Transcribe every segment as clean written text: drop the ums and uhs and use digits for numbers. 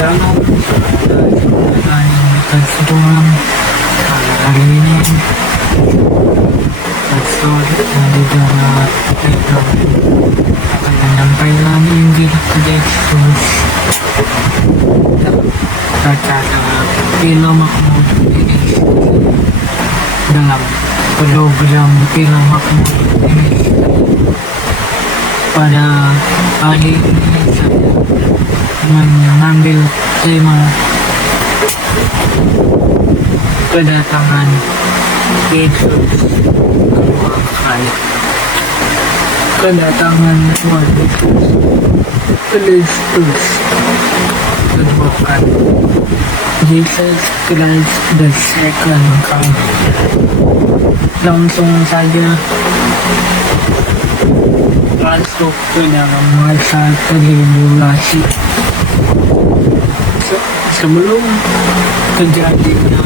Salam ay kasatuan hari ini dari darat kita akan menyampaikan Injil Yesus secara film makmur ini dalam program film makmur ini. Pada hari ini saya mengambil tema kedatangan Yesus kedua kali. Kedatangan Tuhan Yesus Kristus kedua kali. Jesus Christ the second coming. Langsung saja masuk ke dalam masa tribulasi. Sebelum kejadian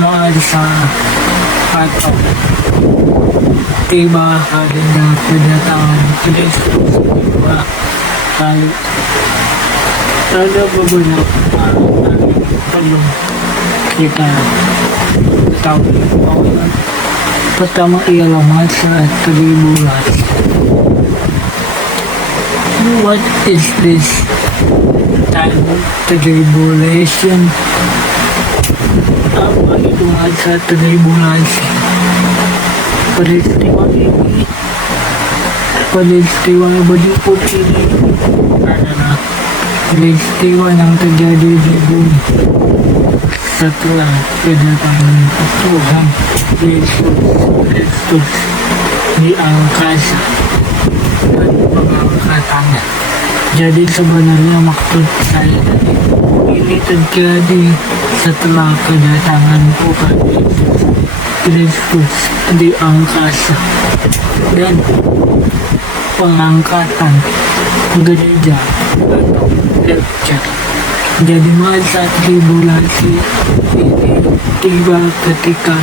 masa atau tiba harinya kedatangan Kristus kedua kali, ada beberapa hal perlu kita tahu. Pertama ialah masa tribulasi. What is this time of tribulation? Apa itu masa tribulasi? Peristiwa berikut ini adalah peristiwa yang terjadi di bumi setelah kedatangan Tuhan Yesus Kristus di angkasa dan pengangkatannya. Jadi sebenarnya maksud saya ini terjadi setelah kedatangan Tuhan Yesus Kristus di angkasa dan pengangkatan gereja atau rapture. Jadi masa tribulasi ini tiba ketika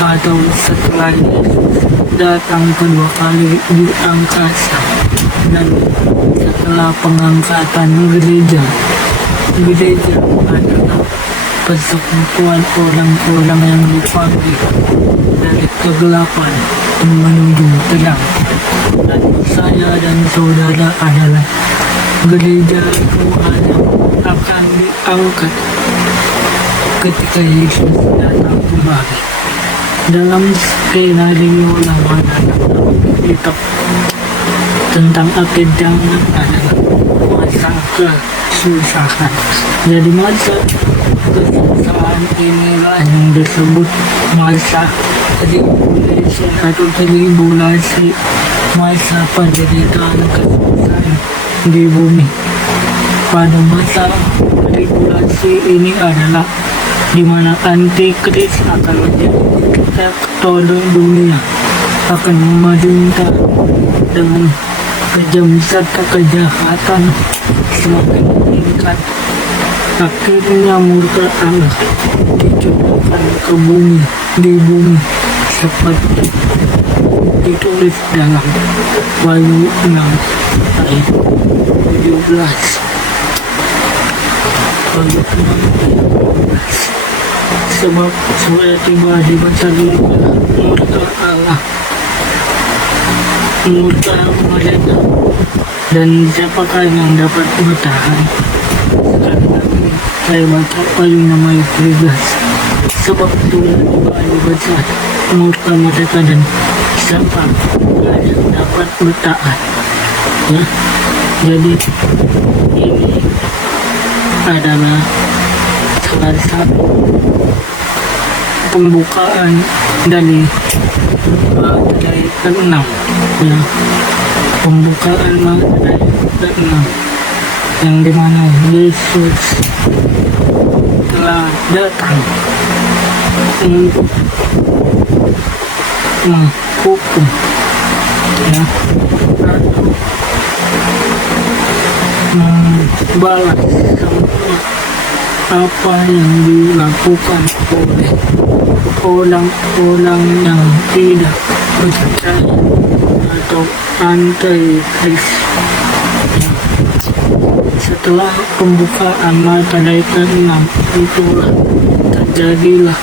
atau setelah Yesus datang kedua kali di angkasa dan setelah pengangkatan gereja. Gereja adalah persekutuan orang-orang yang dipanggil dari kegelapan menuju terang, dan saya dan saudara adalah gereja Tuhan yang akan diangkat ketika Yesus datang kembali. Dalam skenario lama dalam kitab tentang kejangan adalah masa kesusahan. Jadi masa kesusahan inilah yang disebut masa tribulation atau tribulasi, masa penderitaan kesusahan di bumi. Pada masa tribulasi ini adalah di mana antikris akan menjadi diktator dunia, akan memerintah dengan kejam serta kejahatan semakin meningkat. Akhirnya murka Allah dicurahkan ke bumi, di bumi, seperti ditulis dalam Wahyu 6 ayat 17. Sebab sudah tiba di masa murka Allah, murka mereka, dan siapakah yang dapat bertahan? Saya baca paling nama 13. Sebab sudah tiba di masa murka mereka, dan siapa yang dapat bertahan? Ya, jadi ini adalah salah satu pembukaan dari ayat ke-6, ya, pembukaan ayat ke-6 yang dimana Yesus telah datang untuk menghukum, ya, atau membalas semua apa yang dilakukan oleh orang-orang yang tidak percaya atau anti-Kristus. setelah pembukaan pada ke-6 itulah terjadilah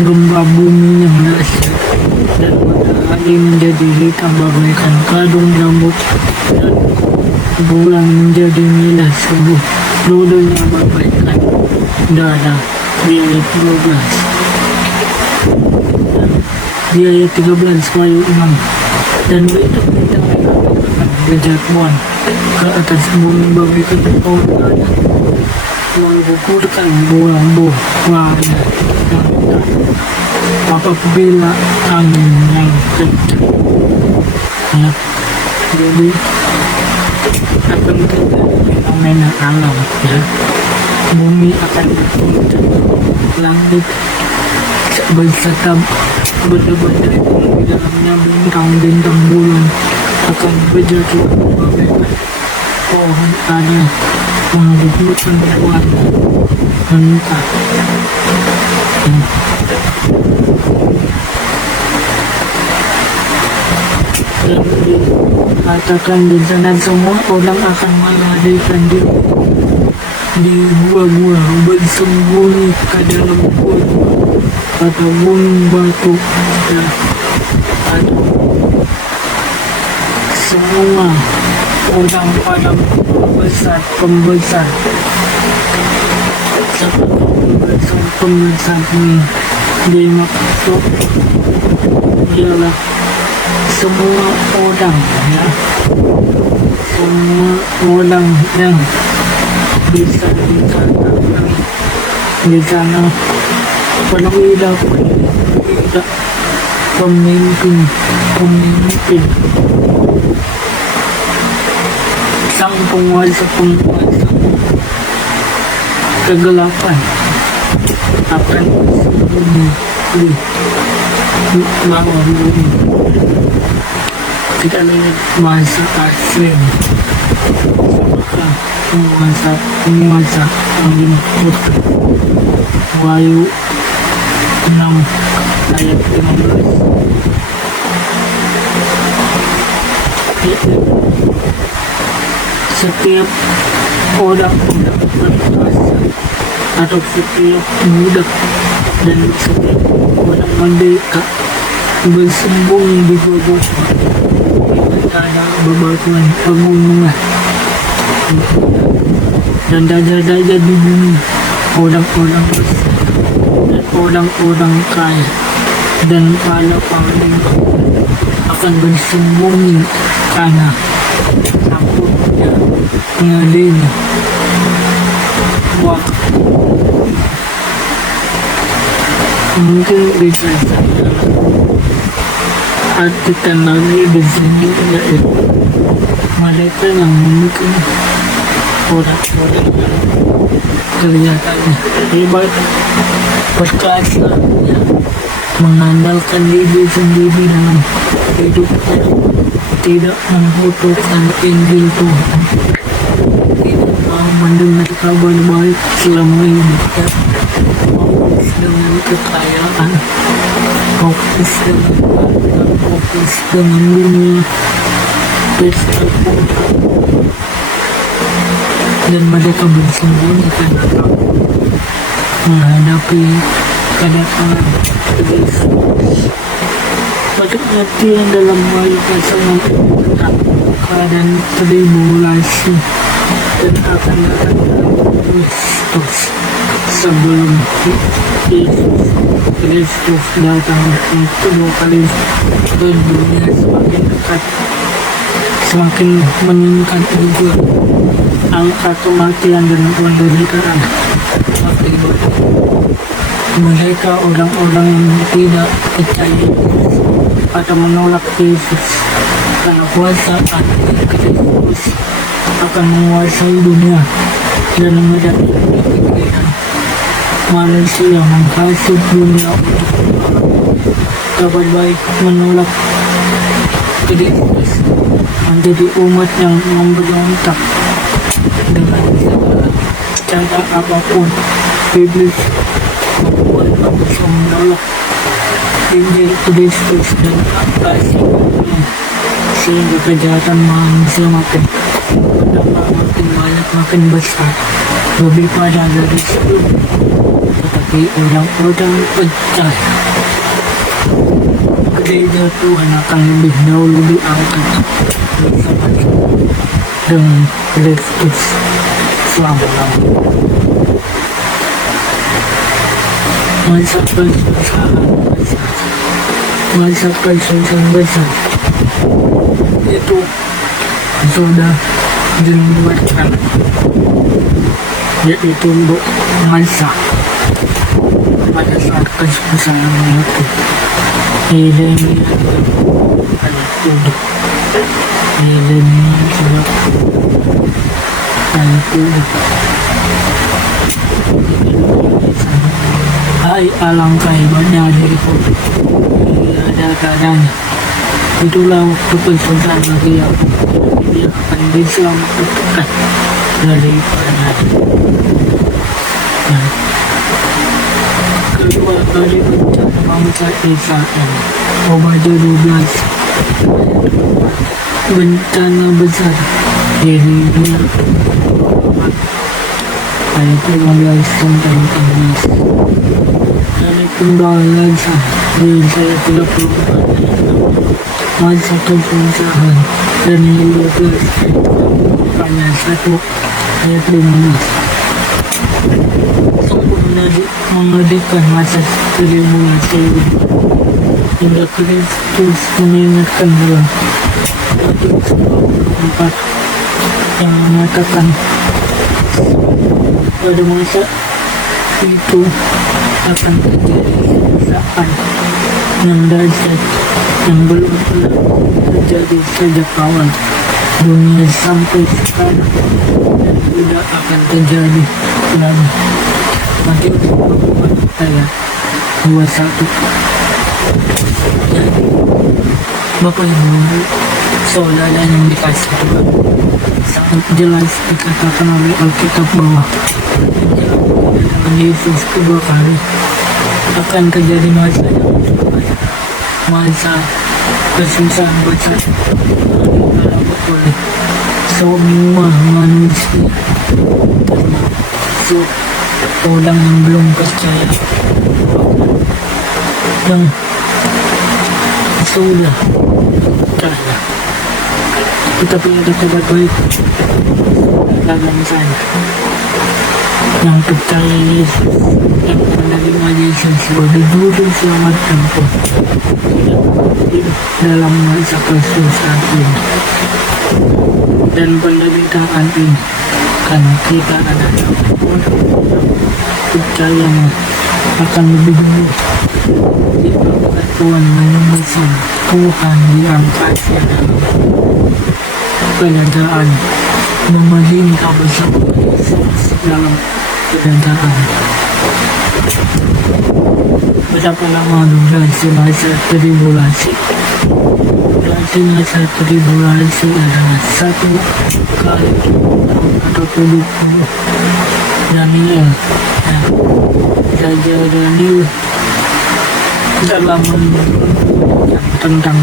gempa bumi yang dahsyat dan matahari menjadi hitam bagaikan kadung rambut dan bulan menjadi merah subuh duduknya bagaikan dada. Di ayat 12 di ayat 13 wahyu 6 dan berita kejatuhan ke atas bumi bagaikan pohon menggugurkan buah-buahnya yang apabila angin yang kencang ya. Jadi akan terjadi fenomena alam ya, bumi akan berputar, langit berserta benda-benda di dalamnya, bintang-bintang bulan akan berjatuhan bagaikan pohon ada menggugurkan warna mentah ya. Dan dikatakan di sana semua orang akan melarikan diri di gua-gua, bersembunyi ke dalam gua atau gunung batu ya. Atau semua orang pada pembesar seperti pembesar ini dimaksud ialah semua orang ya, semua orang yang bisa dikatakan di sana perwira pemimpin sang penguasa kegelapan akan bersembunyi di bawah bumi. Kita lihat bahasa asing penguasa angin putra wahyu 6 ayat 15. Setiap orang berkuasa atau setiap budak dan setiap orang merdeka bersembunyi di gua ada bebatuan pegunungan dan raja-raja di bumi, orang-orang besar dan orang-orang kaya dan para panglima akan bersembunyi karena takutnya ngadil mungkin bisa artikan lagi di sini yaitu mereka yang mungkin orang-orang yang kelihatannya hebat, perkasa ya, mengandalkan diri sendiri dalam hidupnya, tidak membutuhkan Injil Tuhan, tidak mau mendengar kabar baik selama hidup ya. Fokus dengan kekayaan, fokus dengan harta, fokus dengan dunia, pesta pura, dan mereka bersembunyi karena takut menghadapi kedatangan Kristus. Berarti yang dalam wahyu pasangan keadaan tribulasi dan akan datang Kristus sebelum Kristus datang untuk kedua kali dan dunia semakin dekat, semakin meningkat juga angka kematian dan penderitaan akibat mereka orang-orang yang tidak percaya atau menolak Yesus, karena kuasa Kristus akan menguasai dunia dan menghadapi pikiran manusia menghasut dunia untuk kabar baik, menolak Kristus, menjadi umat yang memberontak dengan segala cara apapun. Iblis membuat manusia menolak Injil Kristus dan kasih, sehingga kejahatan manusia makin Pertama, makin banyak makin besar, lebih pada dari sebelumnya. Tetapi orang-orang percaya gereja Tuhan akan lebih dahulu diangkat bersama dengan Kristus selama-lamanya. Masa kesusahan besar, masa kesusahan besar itu sudah dilewatkan, yaitu masa pada saat kesusahan itu. Yeremia ayat 7. Yeremia surat ayat 7. Hai, alangkah hebatnya diriku, ada keadaannya. Itulah waktu kesusahan bagi aku, dia akan diselamatkan daripada kedua kali bencana bangsa Israel. Obadiah 12 bencana besar. Yeremia ayat 15 sampai 14. Dari pembalasan Yesaya 34 masa kesusahan, dan 15 ayat 1 ayat 15. Mengadakan masa tribulasi hingga Kristus mengingatkan dalam Matius 24 yang mengatakan pada masa itu akan terjadi kesusahan yang dahsyat yang belum pernah terjadi sejak awal dunia sampai sekarang, dan tidak akan terjadi lagi. Matius 24 ayat 21. Jadi, Bapak Ibu, saudara yang dikasih Tuhan, sangat jelas dikatakan oleh Alkitab bahwa dengan Yesus kedua kali akan terjadi masa yang masa kesusahan besar oleh semua manusia, termasuk orang yang belum percaya yang sudah percaya. Tetapi ada kabar baik dalam saya yang percaya Yesus, yang menerima Yesus sebagai juru selamat tempoh dalam masa kesusahan ini dan penderitaan ini, karena kita adalah orang percaya akan lebih dulu diangkat Tuhan menyembah Tuhan diangkat dalam kerajaan memerintah bersama Yesus dalam kerajaan. Betapa lama durasi masa tribulasi? Durasi masa tribulasi adalah 1 kali atau 70. Daniel, Raja Daniel dalam tentang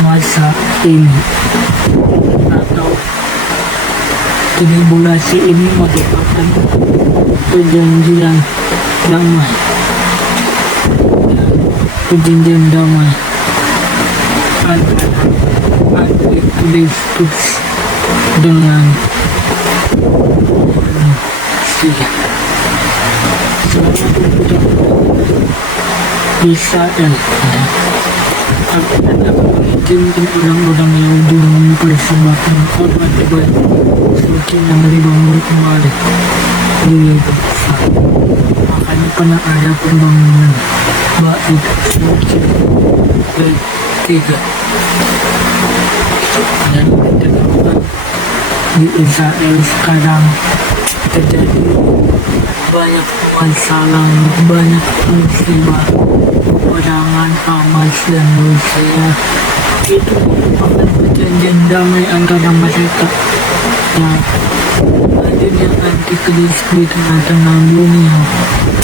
masa ini atau tribulasi ini merupakan perjanjian damai, perjanjian damai antara Kristus dengan manusia. Israel akan mengizinkan orang-orang Yahudi mempersembahkan korban ibadah suci yang dibangun kembali di Yerusalem. Makanya pernah ada pembangunan bait suci ketiga, dan di Israel sekarang terjadi banyak masalah, banyak musibah, peperangan, Hamas dan Rusia. Itu merupakan perjanjian damai antara mereka. Nah, hadirnya antikris di tengah-tengah dunia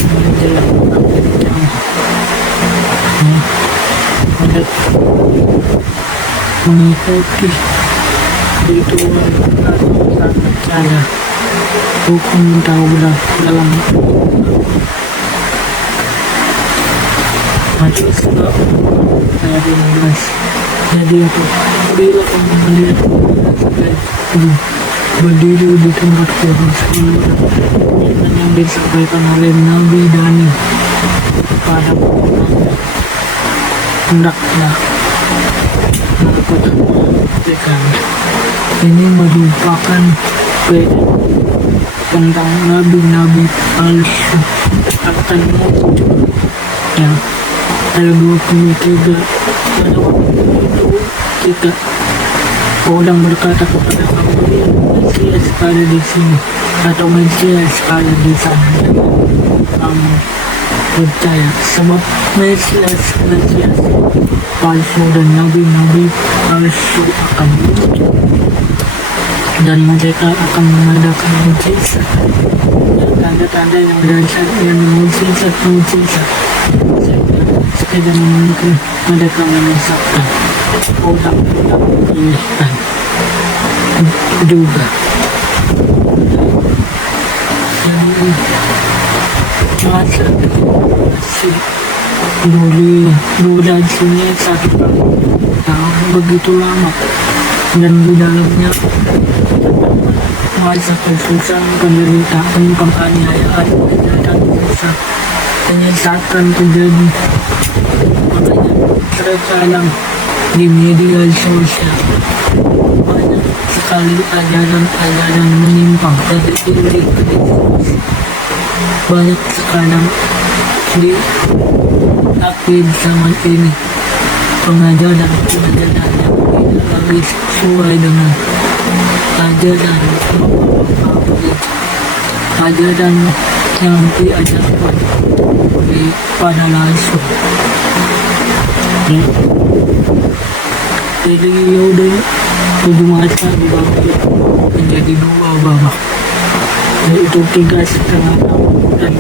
menjelang akhir zaman. Mereka mengikuti spiritual atau cara hukum taulah dalam majelis dari Mas. Jadi aku bila kamu melihat berdiri di tempat kudus yang disampaikan oleh Nabi Dani kepada hendaklah aku sampaikan. Ini merupakan tentang nabi-nabi palsu akan muncul. Ya, ada 23 pada waktu itu kita orang berkata kepada kamu, Mesias ada di sini atau Mesias ada di sana. Kamu percaya sebab Mesias palsu dan nabi-nabi palsu akan muncul dan mereka akan mengadakan mujizat dan tanda-tanda yang berdasar yang mujizat sekedar mungkin mereka menyesatkan orang Kristen juga. Jadi masa masih durasinya 1 tahun begitu lama dan di dalamnya masa kesusahan, penderitaan, penganiayaan, dan penyesatan terjadi. Makanya terkadang di media sosial banyak sekali ajaran-ajaran menyimpang dari Kristus. Banyak sekarang di akhir zaman ini pengajaran yang tidak lagi sesuai dengan ajaran yang diajarkan pada langsung. Jadi yaudah tujuh masa dibagi menjadi 2 babak, yaitu 3,5 tahun dan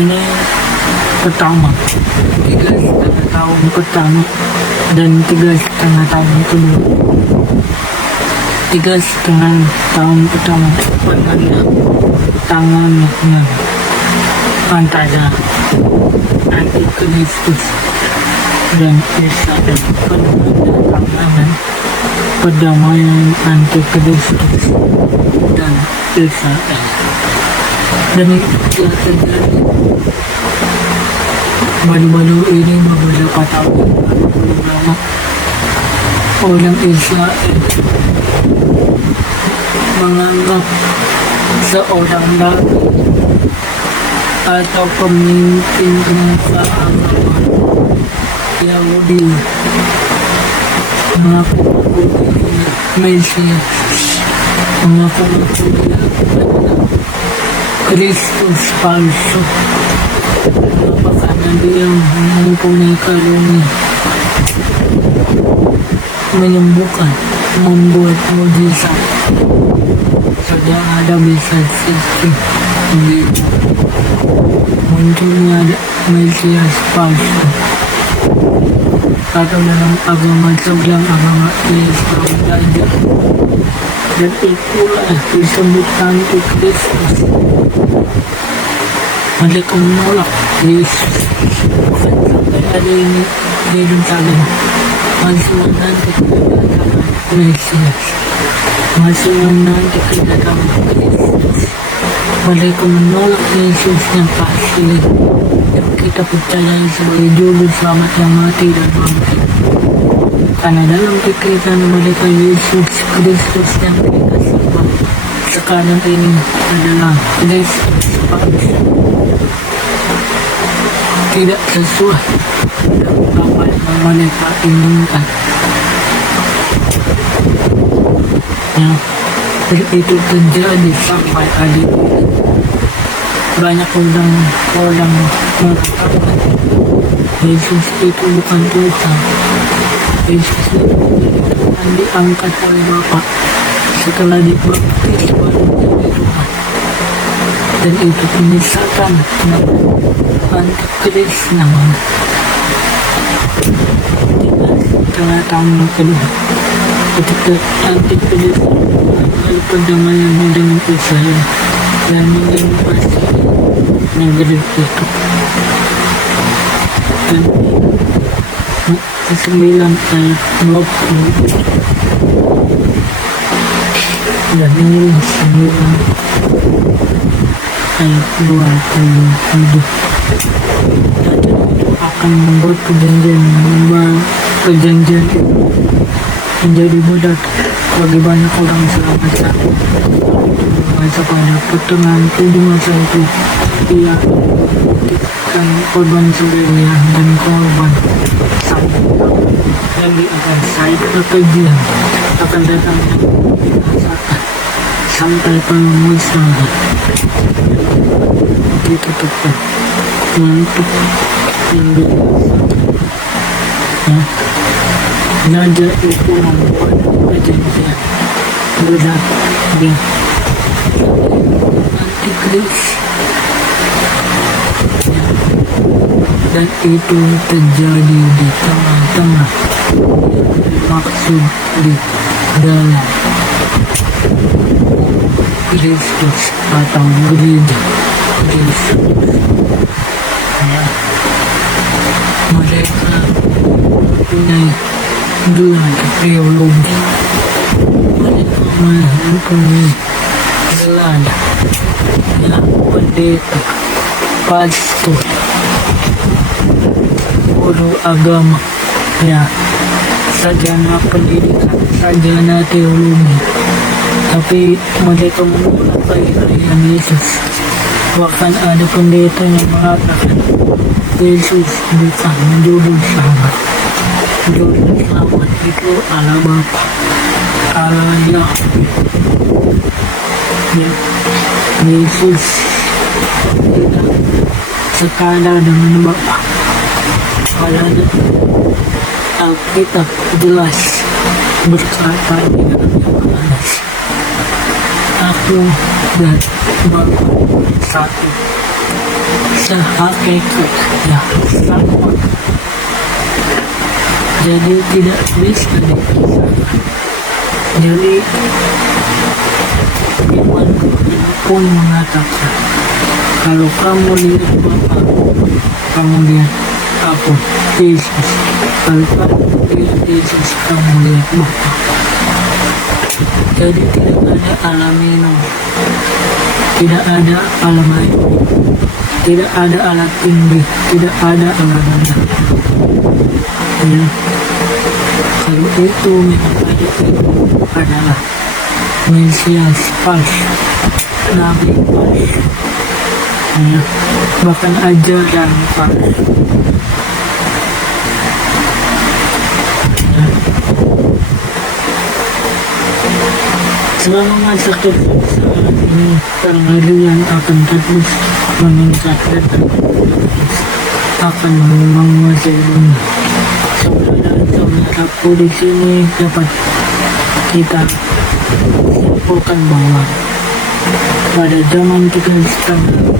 ini pertama, 3,5 tahun pertama dan 3,5 tahun kedua. 3,5 tahun pertama tangannya antara Antikristus dan Israel, tangan perdamaian Antikristus dan Israel. Dan itu telah terjadi baru-baru ini beberapa tahun lama. Orang Israel menganggap seorang nabi atau pemimpin bangsa agama Yahudi mengaku dia Mesias, mengaku dia Kristus palsu. Apakah dia mempunyai karunia menyembuhkan, membuat mujizat, saja ada bisa sisi munculnya Mesias palsu atau dalam agama sebelah agama Islam saja, dan itulah disebut Antikristus. Mereka menolak Yesus. Sampai ada ini di Yerusalem masih nanti kedatangan Mesias, masih nanti kedatangan Kristus. Mereka menolak Yesus yang asli yang kita percayai sebagai juru selamat yang mati dan bangkit. Karena dalam pikiran mereka Yesus Kristus yang kita sembah sekarang ini adalah Kristus palsu, tidak sesuai dengan apa yang mereka inginkan. Ya, itu terjadi sampai hari ini. Banyak orang mengatakan Yesus itu bukan Tuhan. Yesus itu akan diangkat oleh Bapa setelah dibaptis baru menjadi Tuhan. Dan itu penyesatan Antikristus namanya. Setengah tahun kedua ketika Antipas menangkal perdamaian dengan Israel dan menginvasi negeri itu. Dan ke-9 ayat 20 dan ini 9 ayat 27. Dan itu akan membuat perjanjian itu menjadi budak bagi banyak orang selama satu masa. Pada pertengahan masa itu ia membutuhkan korban sembelihan dan korban sapi, dan di atas sayap kekejian akan datang sampai pemusnahan. Itu tepat untuk Naja itu membuat perjanjian budak di Antikris, dan itu terjadi di tengah-tengah maksud di dalam Kristus atau gereja Kristus. Mereka mempunyai gelar teologi, mereka mempunyai gelar pendeta, pastor, guru agama, sarjana pendidikan, sarjana teologi, tapi mereka menolak kehadiran Yesus. Bahkan ada pendeta yang mengatakan Yesus bukan juru selamat. Juru selamat itu Allah Bapa, Allah Yahweh. Yesus tidak sekadar dengan Bapa. Pada Alkitab jelas berkata Aku dan Bapa satu, sehakikat sama. Jadi tidak bisa dipisahkan. Jadi iman pun mengatakan kalau kamu lihat Bapa, kamu lihat aku, Yesus. Kalau kamu lihat Yesus, kamu lihat Bapa. Jadi tidak ada alam minum, tidak ada alam air, tidak ada alat tinggi, tidak ada alat rendah. Kalau itu memang ada, itu adalah Mesias palsu, Nabi palsu, bahkan ajaran palsu. Selama masa kekuasaan ini, pengadilan akan terus meningkat dan akan menguasai dunia. Saudara-saudara di sini dapat kita simpulkan bahwa pada zaman Kekristenan,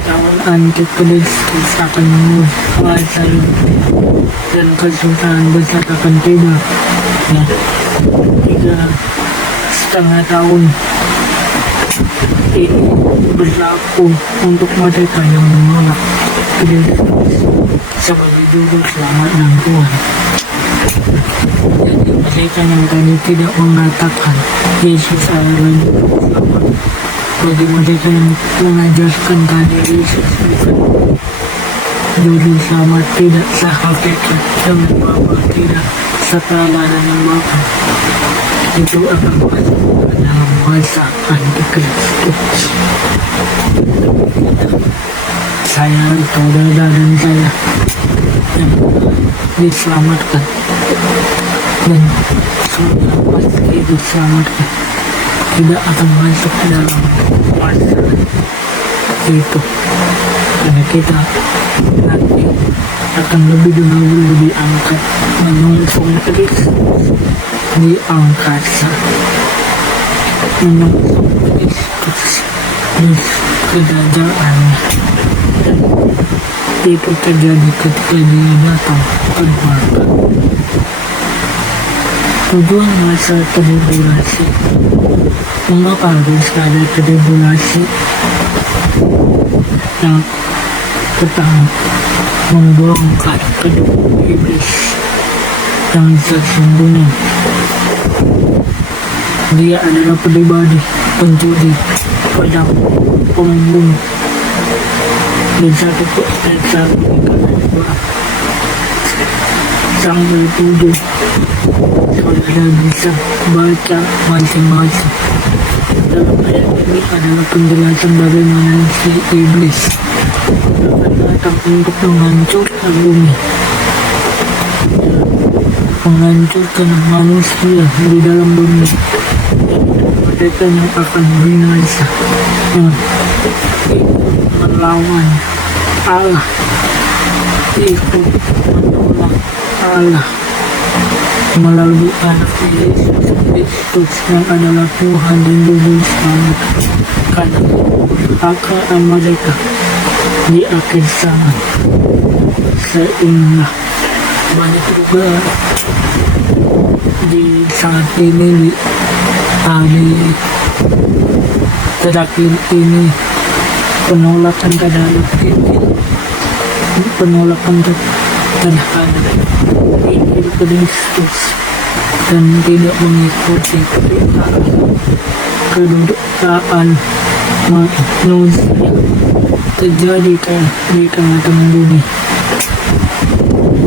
tahun Antikristus akan menguasai dan kesusahan besar akan tiba. 3,5 tahun ini berlaku untuk mereka yang menolak Kristus sebagai juru selamat dan Tuhan. Jadi mereka yang tadi tidak mengatakan Yesus adalah juru selamat, bagi mereka yang mengajarkan tadi Yesus bukan juru selamat, tidak sehakikat dengan Bapa, tidak setara dengan Bapa, itu akan masuk dalam masa Antikristus. Saya, saudara dan saya yang diselamatkan dan sudah pasti diselamatkan tidak akan masuk dalam masa itu, karena kita nanti akan lebih dahulu diangkat menyongsong Kristus di angkasa, menyongsong Kristus di kerajaannya. Dan itu terjadi ketika dia datang kedua kali. Tujuan masa tribulasi. Mengapa harus ada tribulasi? Yang pertama, membongkar kedua iblis yang sesungguhnya dia adalah pribadi pencuri, pedang, pembunuh. Dan satu sampai 7 saudara bisa baca masing-masing. Dalam ayat ini adalah penjelasan bagaimana si iblis akan datang untuk menghancurkan bumi, menghancurkan manusia di dalam bumi, mereka yang akan binasa, yang melawan Allah, itu menolak Allah melalui anak Yesus Kristus yang adalah Tuhan dan Juru Selamat, karena akan mereka di akhir zaman. Sehingga banyak juga di saat ini di hari terakhir ini penolakan terhadap Injil, penolakan terhadap Injil Kristus, dan tidak mengikuti kedudukan manusia terjadi di tengah-tengah bumi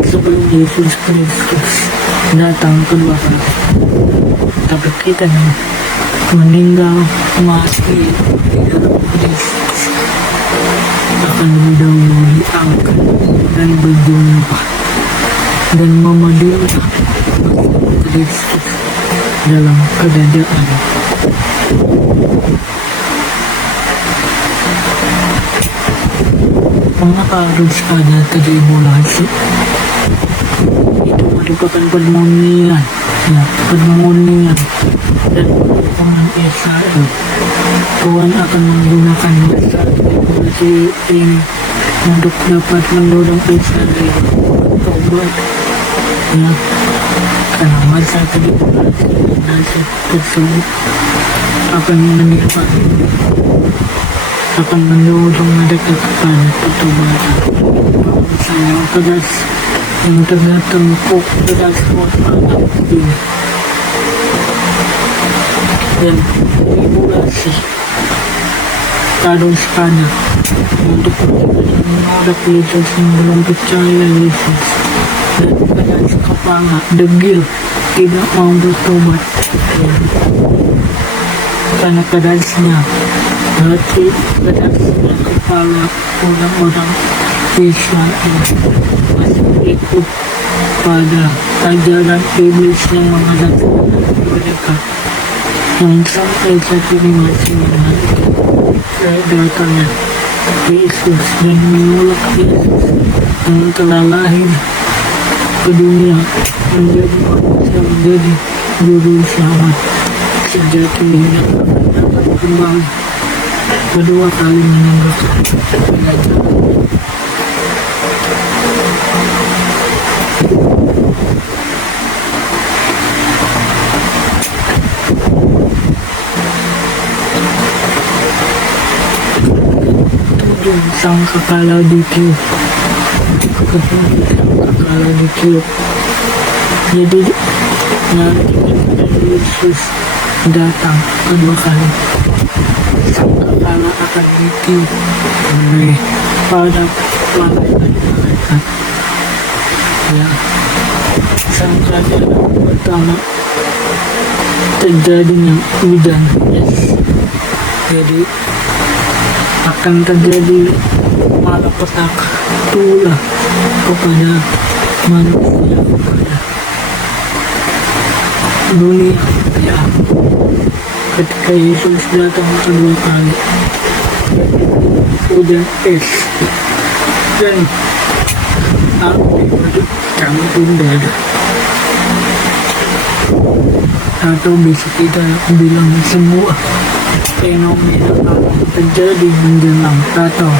sebelum Yesus Kristus datang kedua kali. Tapi kita yang meninggal mati di dalam Kristus akan lebih dahulu diangkat dan berjumpa dan memadilkan Kristus dalam kerajaan. Mengapa harus ada tribulasi? Itu merupakan permunian, permunian dan permohonan Israel. Tuhan akan menggunakan masa tribulasi ini untuk dapat mendorong Israel tobat, karena masa tribulasi tersebut akan akan mendorong mereka kepada pertobatan. Bangsa yang tegas, yang tertempuk tegas buat anak ini, dan tribulasi harus ada untuk mereka yang menolak Yesus, yang belum percaya Yesus, dan keras kepala, degil, tidak mau bertobat karena kerasnya hati, kerasnya kepala orang-orang Israel masih ikut pada ajaran iblis yang mengadakan mereka, yang sampai saat ini masih menanti datangnya Yesus dan menolak Yesus yang telah lahir ke dunia menjadi manusia, menjadi juru selamat sejati yang akan dapat kembali kedua kali meninggalkan kerajaan. Sang kekala ditiup, jadi nanti Yesus datang kedua kali, sang kekala akan ditiup oleh para malaikat. Sang kekala pertama terjadinya hujan es, jadi akan terjadi malapetaka tulah kepada manusia, kepada dunia. Ketika Yesus datang kedua kali, hujan es dan api bercampur darah, atau bisa kita bilang sebuah fenomena alam terjadi menjelang atau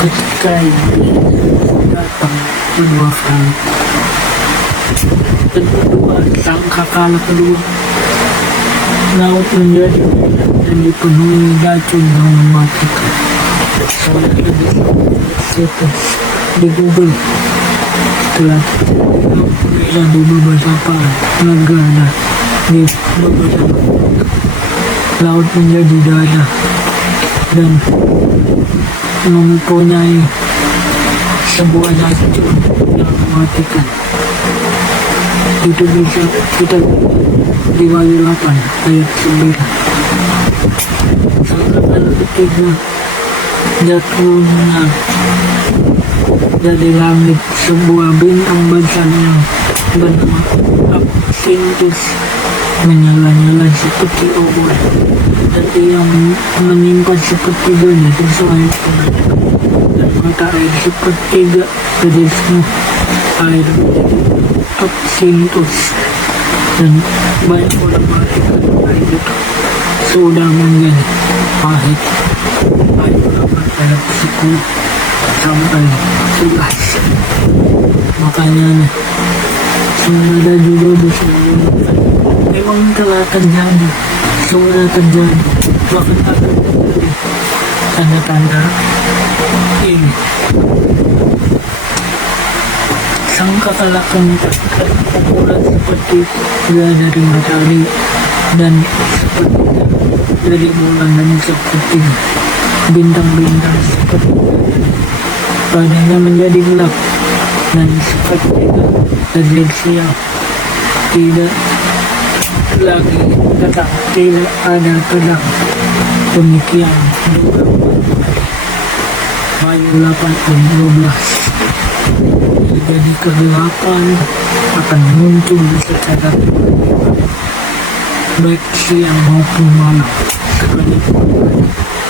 ketika Yesus datang kedua kali. Dan kedua, sangkakala kedua, laut menjadi gelap dan dipenuhi racun yang mematikan. Saya lebih situ di Google telah terjadi di beberapa negara di beberapa laut menjadi darah dan mempunyai sebuah racun yang mematikan. Itu bisa kita di Wahyu 8 ayat 9. Sangkakala ketiga, jatuhnya dari langit sebuah bintang besar yang bernama Apsintus, menyala-nyala seperti obor, dan ia menimpa sepertiganya sesuai dan mata air sepertiga dari semua air Apsintus, dan banyak orang mati karena air itu sudah menjadi pahit. Ayat 8 ayat 10 sampai 11. Makanya saudara juga bisa mengatakan memang telah terjadi, sudah terjadi, bahkan akan terjadi tanda-tanda ini. Sangkakala keempat kumpulan seperti dia dari matahari dan seperti dari bulan dan seperti bintang-bintang seperti padanya menjadi gelap dan seperti dari siang tidak lagi tetap, tidak ada terang. Demikian juga Wahyu 8 ayat 12. Jadi kegelapan akan muncul secara tiba-tiba, baik siang maupun malam, sekalipun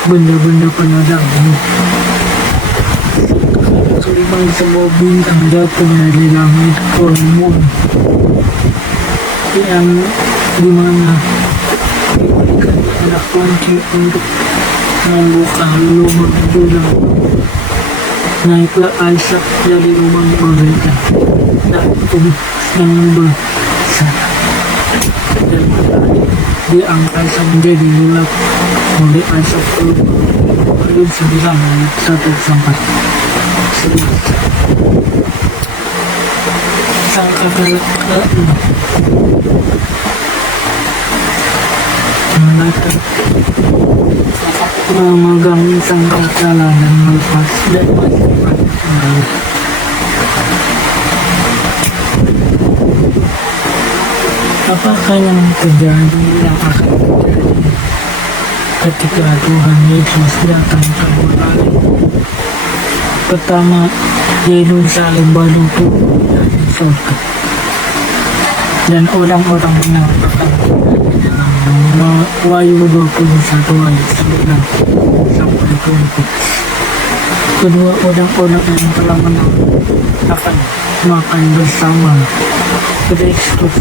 benda-benda penodang ini. Kelima, semua bintang jatuh dari langit ke bumi, yang dimana diberikan anak kunci untuk membuka lubang jurang. Naiklah asap dari lubang mereka dan yang besar, dan matahari di angkasa menjadi gelap oleh asap lubang. Lalu 9 ayat 1 sampai 11. Sangkakala ke-6 memegang sangkakala dan melepas dan masuk kembali. Apakah yang terjadi, yang akan terjadi ketika Tuhan Yesus datang kedua kali? Pertama, Yerusalem baru turun dari surga, dan orang-orang benar akan dalam Wahyu 21 ayat 9 sampai 20. Kedua, orang-orang yang telah menang akan makan bersama Kristus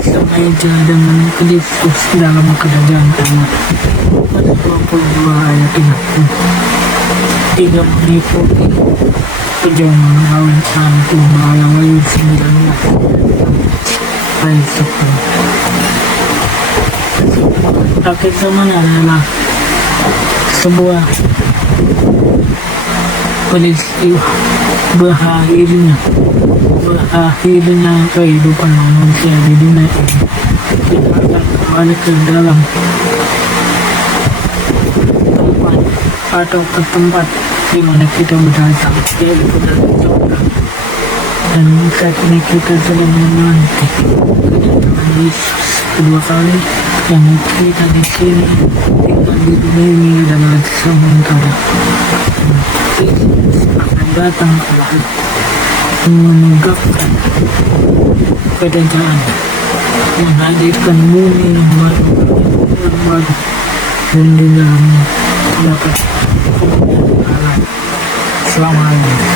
semeja dengan Kristus dalam kerajaan Allah. Pada 22 ayat 30. Tidak meliputi perjalanan lawan santu malam Wahyu 19 ayat 10. Akhir zaman adalah sebuah peristiwa berakhirnya kehidupan manusia di dunia ini. Kita akan kembali ke dalam tempat atau ke tempat di mana kita berdatang, yaitu dari surga. Dan saat ini kita sedang menanti kedatangan Yesus kedua kali, yang kita di sini tinggal di dunia ini adalah sementara. Yesus akan datang kembali menegakkan kerajaan, menghadirkan bumi yang baru dan di dalamnya dapat kemuliaan Allah selama-lamanya.